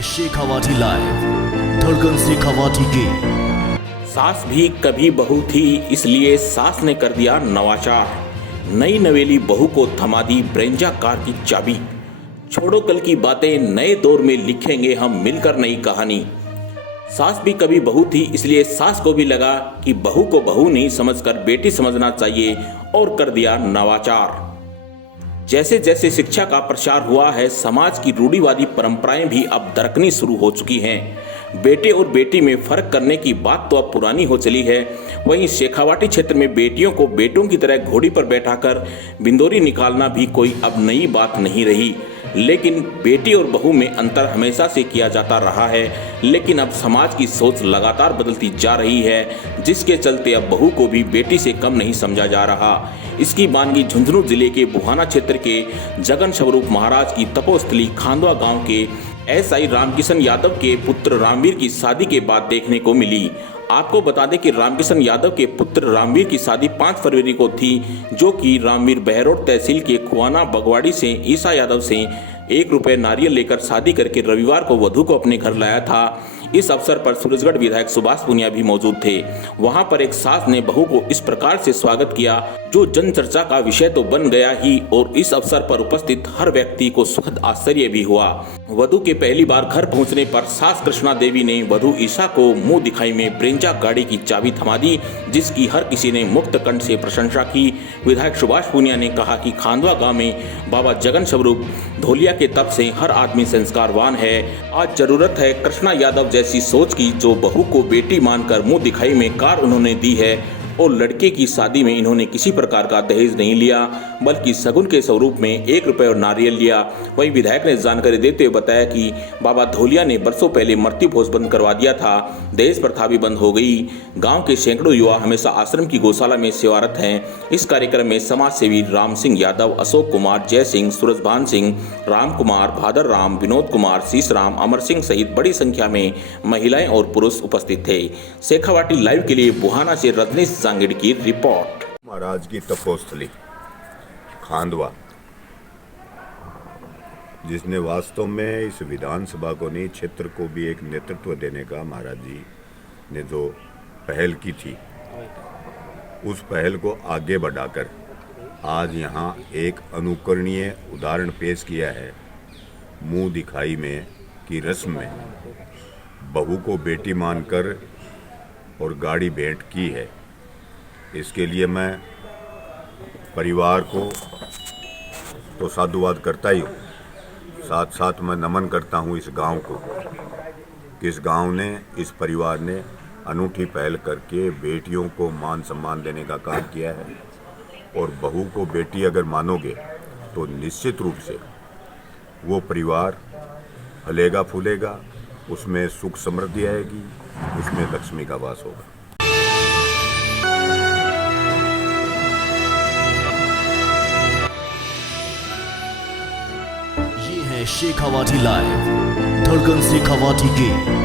है शेखावाटी लाइव, धड़कन शेखावाटी की। सास भी कभी बहू थी, इसलिए सास ने कर दिया नवाचार। नई नवेली बहू को थमा दी ब्रेंजा कार की चाबी। छोड़ो कल की बातें, नए दौर में लिखेंगे हम मिलकर नई कहानी। सास भी कभी बहू थी, इसलिए सास को भी लगा कि बहू को बहू नहीं समझकर बेटी समझना चाहिए और कर दिया नवाचार। जैसे जैसे शिक्षा का प्रसार हुआ है, समाज की रूढ़िवादी परंपराएं भी अब दरकनी शुरू हो चुकी हैं। बेटे और बेटी में फर्क करने की बात तो अब पुरानी हो चली है। वहीं शेखावाटी क्षेत्र में बेटियों को बेटों की तरह घोड़ी पर बैठाकर बिंदोरी निकालना भी कोई अब नई बात नहीं रही। लेकिन बेटी और बहू में अंतर हमेशा से किया जाता रहा है, लेकिन अब समाज की सोच लगातार बदलती जा रही है, जिसके चलते अब बहू को भी बेटी से कम नहीं समझा जा रहा। इसकी मानगी झुंझुनू जिले के बुहाना क्षेत्र के जगन स्वरूप महाराज की तपोस्थली खांदवा गांव के एसआई रामकिशन यादव के पुत्र रामवीर की शादी के बाद देखने को मिली। आपको बता दें कि रामकिशन यादव के पुत्र रामवीर की शादी 5 फरवरी को थी, जो कि रामवीर बहरोड तहसील के खुआना बगवाड़ी से ईसा यादव से 1 रुपये नारियल लेकर शादी करके रविवार को वधू को अपने घर लाया था। इस अवसर पर सूरजगढ़ विधायक सुभाष पुनिया भी मौजूद थे। वहां पर एक सास ने बहू को इस प्रकार से स्वागत किया, जो जन चर्चा का विषय तो बन गया ही, और इस अवसर पर उपस्थित हर व्यक्ति को सुखद आश्चर्य भी हुआ। वधू के पहली बार घर पहुंचने पर सास कृष्णा देवी ने वधू ईशा को मुंह दिखाई में ब्रेंजा गाड़ी की चाबी थमा दी, जिसकी हर किसी ने मुक्त कंठ से प्रशंसा की। विधायक सुभाष पुनिया ने कहा कि खांदवा गांव में बाबा जगन स्वरूप धोलिया के तप से हर आदमी संस्कारवान है। आज जरूरत है कृष्णा यादव जैसी सोच की, जो बहू को बेटी मानकर मुंह दिखाई में कार उन्होंने दी है, और लड़के की शादी में इन्होंने किसी प्रकार का दहेज नहीं लिया, बल्कि सगुन के स्वरूप में 1 रुपये और नारियल लिया। वहीं विधायक ने जानकारी देते हुए बताया कि बाबा धोलिया ने बरसों पहले मृत्यु भोज बंद करवा दिया था, दहेज प्रथा भी बंद हो गई। गांव के सैकड़ों युवा हमेशा आश्रम की गौशाला में सेवारत हैं। इस कार्यक्रम में समाज सेवी राम सिंह यादव, अशोक कुमार, जय सिंह, सूरजभान सिंह, राम कुमार, भादर राम, विनोद कुमार, शीश राम, अमर सिंह सहित बड़ी संख्या में महिलाएं और पुरुष उपस्थित थे। शेखावाटी लाइव के लिए बुहाना से रजनीश सांगड़ की रिपोर्ट। महाराज की तपोस्थली खांदवा, जिसने वास्तव में इस विधानसभा को नहीं, क्षेत्र को भी एक नेतृत्व देने का महाराज जी ने जो पहल की थी, उस पहल को आगे बढ़ाकर आज यहाँ एक अनुकरणीय उदाहरण पेश किया है। मुंह दिखाई में की रस्म में बहू को बेटी मानकर और गाड़ी भेंट की है। इसके लिए मैं परिवार को तो साधुवाद करता ही हूँ, साथ साथ मैं नमन करता हूँ इस गांव को, कि इस गांव ने, इस परिवार ने अनूठी पहल करके बेटियों को मान सम्मान देने का काम किया है। और बहू को बेटी अगर मानोगे तो निश्चित रूप से वो परिवार फलेगा फूलेगा, उसमें सुख समृद्धि आएगी, उसमें लक्ष्मी का वास होगा। शेखावाटी लाइव, धड़कन शेखावाटी की।